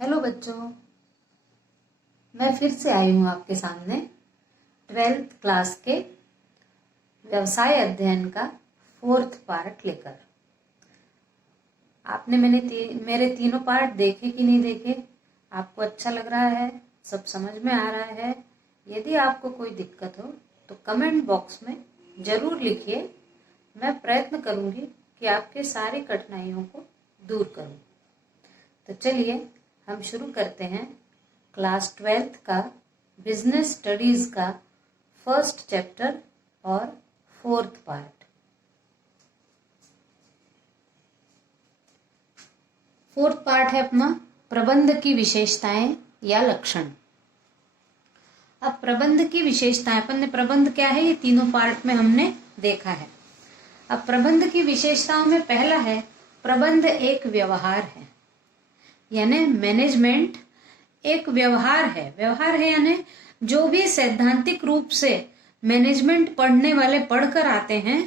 Hello बच्चों, मैं फिर से आई हूँ आपके सामने 12th क्लास के व्यवसाय अध्ययन का 4th पार्ट लेकर। आपने मेरे तीनों पार्ट देखे कि नहीं देखे? आपको अच्छा लग रहा है? सब समझ में आ रहा है? यदि आपको कोई दिक्कत हो तो कमेंट बॉक्स में जरूर लिखिए। मैं प्रयत्न करूंगी कि आपके सारी कठिनाइयों को दूर करूं। तो चलिए हम शुरू करते हैं क्लास 12th का बिजनेस स्टडीज का 1st चैप्टर और 4th पार्ट। 4th पार्ट है अपना प्रबंध की विशेषताएं या लक्षण। अब प्रबंध की विशेषताएं, अपन ने प्रबंध क्या है ये तीनों पार्ट में हमने देखा है। अब प्रबंध की विशेषताओं में पहला है प्रबंध एक व्यवहार है, यानी मैनेजमेंट एक व्यवहार है। व्यवहार है यानी जो भी सैद्धांतिक रूप से मैनेजमेंट पढ़ने वाले पढ़कर आते हैं,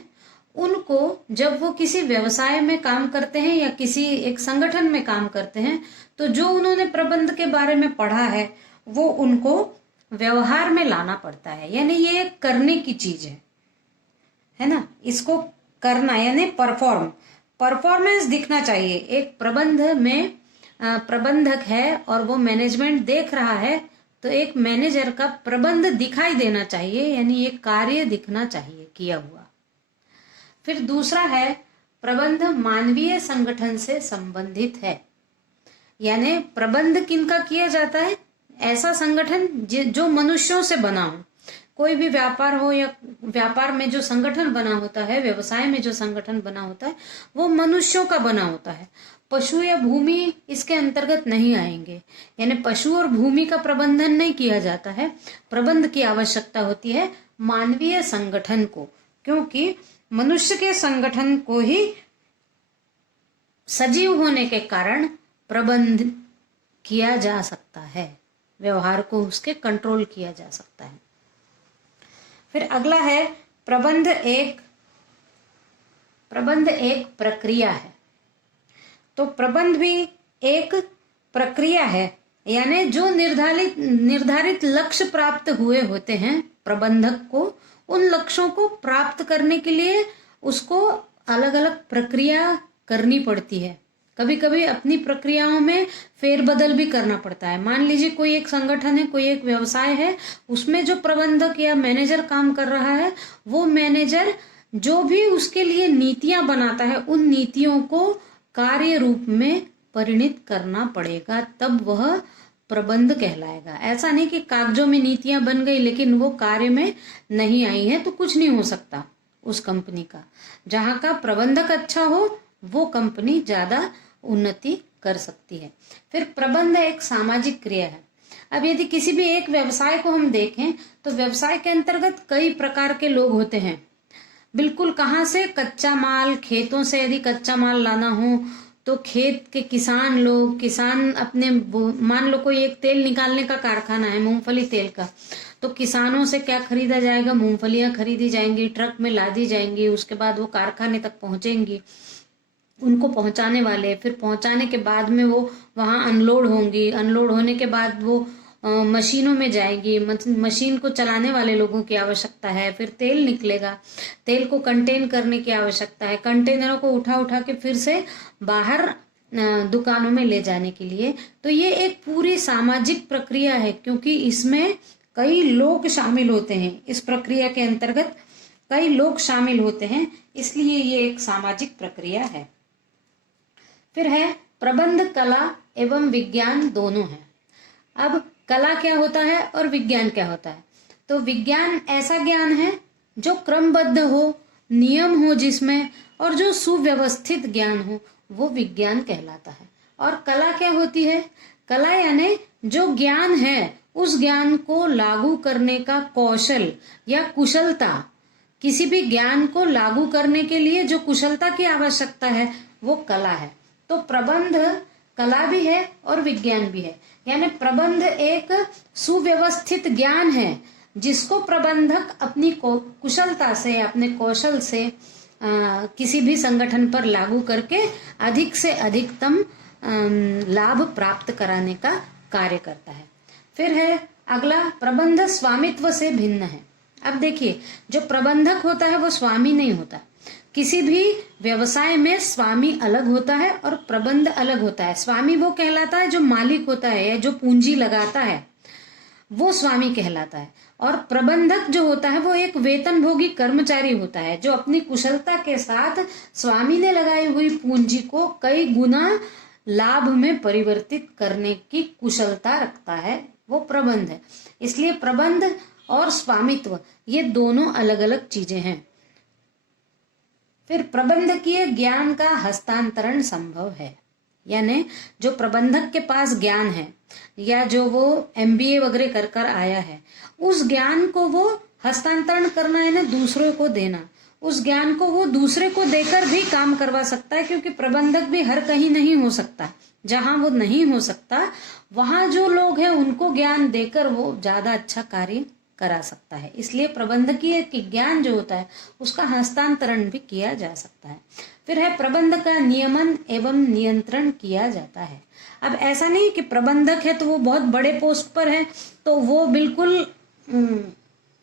उनको जब वो किसी व्यवसाय में काम करते हैं या किसी एक संगठन में काम करते हैं, तो जो उन्होंने प्रबंध के बारे में पढ़ा है वो उनको व्यवहार में लाना पड़ता है। यानी ये एक करने की चीज है ना। इसको करना यानी परफॉर्मेंस दिखना चाहिए। एक प्रबंध में प्रबंधक है और वो मैनेजमेंट देख रहा है, तो एक मैनेजर का प्रबंध दिखाई देना चाहिए, यानी ये कार्य दिखना चाहिए किया हुआ। फिर दूसरा है प्रबंध मानवीय संगठन से संबंधित है, यानी प्रबंध किनका किया जाता है? ऐसा संगठन जो मनुष्यों से बना हो। कोई भी व्यापार हो या व्यापार में जो संगठन बना होता है, व्यवसाय में जो संगठन बना होता है, वो मनुष्यों का बना होता है। पशु या भूमि इसके अंतर्गत नहीं आएंगे, यानी पशु और भूमि का प्रबंधन नहीं किया जाता है। प्रबंध की आवश्यकता होती है मानवीय संगठन को, क्योंकि मनुष्य के संगठन को ही सजीव होने के कारण प्रबंध किया जा सकता है, व्यवहार को उसके कंट्रोल किया जा सकता है। फिर अगला है प्रबंध एक प्रक्रिया है। तो प्रबंध भी एक प्रक्रिया है, यानी जो निर्धारित लक्ष्य प्राप्त हुए होते हैं प्रबंधक को, उन लक्ष्यों को प्राप्त करने के लिए उसको अलग अलग प्रक्रिया करनी पड़ती है। कभी कभी अपनी प्रक्रियाओं में फेरबदल भी करना पड़ता है। मान लीजिए कोई एक संगठन है, कोई एक व्यवसाय है, उसमें जो प्रबंधक या मैनेजर काम कर रहा है, वो मैनेजर जो भी उसके लिए नीतियां बनाता है, उन नीतियों को कार्य रूप में परिणित करना पड़ेगा, तब वह प्रबंध कहलाएगा। ऐसा नहीं कि कागजों में नीतियां बन गई लेकिन वो कार्य में नहीं आई है तो कुछ नहीं हो सकता उस कंपनी का। जहां का प्रबंधक अच्छा हो वो कंपनी ज्यादा उन्नति कर सकती है। फिर प्रबंध एक सामाजिक क्रिया है। अब यदि किसी भी एक व्यवसाय को हम देखें तो व्यवसाय के अंतर्गत कई प्रकार के लोग होते हैं। बिल्कुल कहाँ से? कच्चा माल, खेतों से यदि कच्चा माल लाना हो तो खेत के किसान अपने, मान लो कोई एक तेल निकालने का कारखाना है, मूंगफली तेल का, तो किसानों से क्या खरीदा जाएगा? मूंगफलियां खरीदी जाएंगी, ट्रक में लादी जाएंगी, उसके बाद वो कारखाने तक पहुंचेंगी। उनको पहुंचाने वाले, फिर पहुंचाने के बाद में वो वहां अनलोड होंगी, अनलोड होने के बाद वो मशीनों में जाएगी, मशीन को चलाने वाले लोगों की आवश्यकता है। फिर तेल निकलेगा, तेल को कंटेन करने की आवश्यकता है, कंटेनरों को उठा के फिर से बाहर दुकानों में ले जाने के लिए। तो ये एक पूरी सामाजिक प्रक्रिया है, क्योंकि इसमें कई लोग शामिल होते हैं। इस प्रक्रिया के अंतर्गत कई लोग शामिल होते हैं, इसलिए ये एक सामाजिक प्रक्रिया है। फिर है प्रबंध कला एवं विज्ञान दोनों है। अब कला क्या होता है और विज्ञान क्या होता है? तो विज्ञान ऐसा ज्ञान है जो क्रमबद्ध हो, नियम हो जिसमें, और जो सुव्यवस्थित ज्ञान हो, वो विज्ञान कहलाता है। और कला क्या होती है? कला यानी जो ज्ञान है उस ज्ञान को लागू करने का कौशल या कुशलता। किसी भी ज्ञान को लागू करने के लिए जो कुशलता की आवश्यकता है वो कला है। तो प्रबंध कला भी है और विज्ञान भी है, यानी प्रबंध एक सुव्यवस्थित ज्ञान है जिसको प्रबंधक अपनी कुशलता से, अपने कौशल से किसी भी संगठन पर लागू करके अधिक से अधिकतम लाभ प्राप्त कराने का कार्य करता है। फिर है अगला, प्रबंध स्वामित्व से भिन्न है। अब देखिए, जो प्रबंधक होता है वो स्वामी नहीं होता। किसी भी व्यवसाय में स्वामी अलग होता है और प्रबंध अलग होता है। स्वामी वो कहलाता है जो मालिक होता है या जो पूंजी लगाता है, वो स्वामी कहलाता है। और प्रबंधक जो होता है वो एक वेतनभोगी कर्मचारी होता है, जो अपनी कुशलता के साथ स्वामी ने लगाई हुई पूंजी को कई गुना लाभ में परिवर्तित करने की कुशलता रखता है, वो प्रबंध है। इसलिए प्रबंध और स्वामित्व ये दोनों अलग अलग चीजें हैं। फिर प्रबंधकीय ज्ञान का हस्तांतरण संभव है, यानी जो प्रबंधक के पास ज्ञान है या जो वो MBA वगैरह कर कर आया है, उस ज्ञान को वो हस्तांतरण करना है ना, दूसरों को देना। उस ज्ञान को वो दूसरे को देकर भी काम करवा सकता है, क्योंकि प्रबंधक भी हर कहीं नहीं हो सकता। जहां वो नहीं हो सकता वहां जो लोग हैं उनको ज्ञान देकर वो ज्यादा अच्छा कार्य करा सकता है। इसलिए प्रबंधकीय ज्ञान जो होता है उसका हस्तांतरण भी किया जा सकता है। फिर है प्रबंध का नियमन एवं नियंत्रण किया जाता है। अब ऐसा नहीं कि प्रबंधक है तो वो बहुत बड़े पोस्ट पर है तो वो बिल्कुल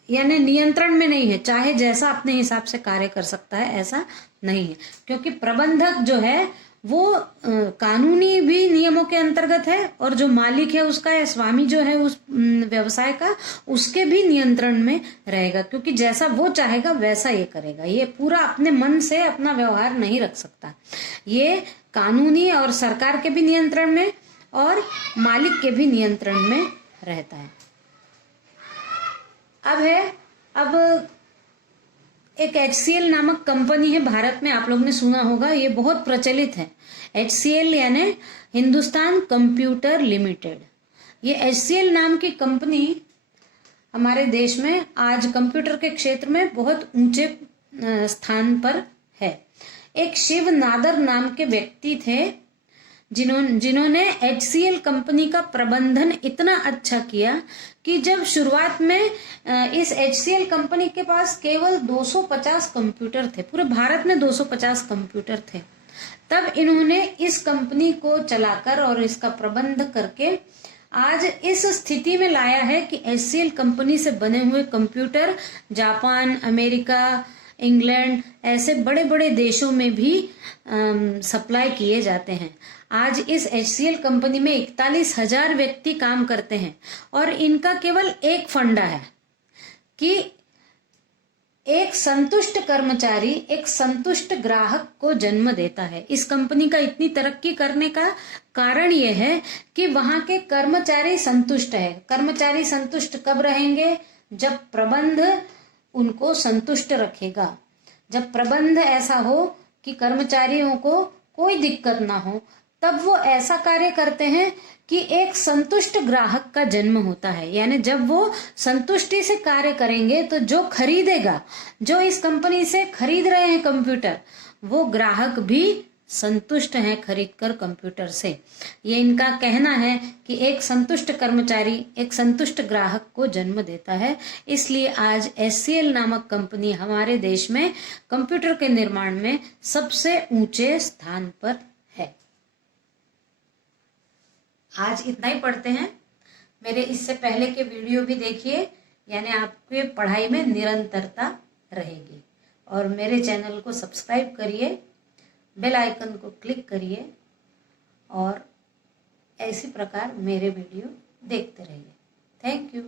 यानी नियंत्रण में नहीं है, चाहे जैसा अपने हिसाब से कार्य कर सकता है, ऐसा नहीं है। क्योंकि प्रबंधक जो है वो कानूनी भी नियमों के अंतर्गत है और जो मालिक है उसका या स्वामी जो है उस व्यवसाय का, उसके भी नियंत्रण में रहेगा, क्योंकि जैसा वो चाहेगा वैसा ये करेगा। ये पूरा अपने मन से अपना व्यवहार नहीं रख सकता। ये कानूनी और सरकार के भी नियंत्रण में और मालिक के भी नियंत्रण में रहता है। अब एक HCL नामक कंपनी है भारत में, आप लोग ने सुना होगा, ये बहुत प्रचलित है। HCL यानी हिंदुस्तान कंप्यूटर लिमिटेड। ये HCL नाम की कंपनी हमारे देश में आज कंप्यूटर के क्षेत्र में बहुत ऊंचे स्थान पर है। एक शिव नादर नाम के व्यक्ति थे जिन्होंने HCL कंपनी का प्रबंधन इतना अच्छा किया कि जब शुरुआत में इस HCL कंपनी के पास केवल 250 कंप्यूटर थे, पूरे भारत में 250 कंप्यूटर थे। तब इन्होंने इस कंपनी को चलाकर और इसका प्रबंध करके आज इस स्थिति में लाया है कि HCL कंपनी से बने हुए कंप्यूटर जापान, अमेरिका, इंग्लैंड ऐसे बड़े बड़े देशों में भी सप्लाई किए जाते हैं। आज इस HCL कंपनी में 41,000 व्यक्ति काम करते हैं और इनका केवल एक फंडा है कि एक संतुष्ट कर्मचारी एक संतुष्ट ग्राहक को जन्म देता है। इस कंपनी का इतनी तरक्की करने का कारण यह है कि वहां के कर्मचारी संतुष्ट है। कर्मचारी संतुष्ट कब रहेंगे? जब प्रबंध उनको संतुष्ट रखेगा। जब प्रबंध ऐसा हो कि कर्मचारियों को कोई दिक्कत ना हो, तब वो ऐसा कार्य करते हैं कि एक संतुष्ट ग्राहक का जन्म होता है। यानी जब वो संतुष्टि से कार्य करेंगे तो जो खरीदेगा, जो इस कंपनी से खरीद रहे हैं कंप्यूटर, वो ग्राहक भी संतुष्ट हैं खरीदकर कंप्यूटर से। ये इनका कहना है कि एक संतुष्ट कर्मचारी एक संतुष्ट ग्राहक को जन्म देता है। इसलिए आज HCL नामक कंपनी हमारे देश में कंप्यूटर के निर्माण में सबसे ऊंचे स्थान पर है। आज इतना ही पढ़ते हैं। मेरे इससे पहले के वीडियो भी देखिए, यानी आपके पढ़ाई में निरंतरता रहेगी। और मेरे चैनल को सब्सक्राइब करिए, बेल आइकन को क्लिक करिए और इसी प्रकार मेरे वीडियो देखते रहिए। Thank you.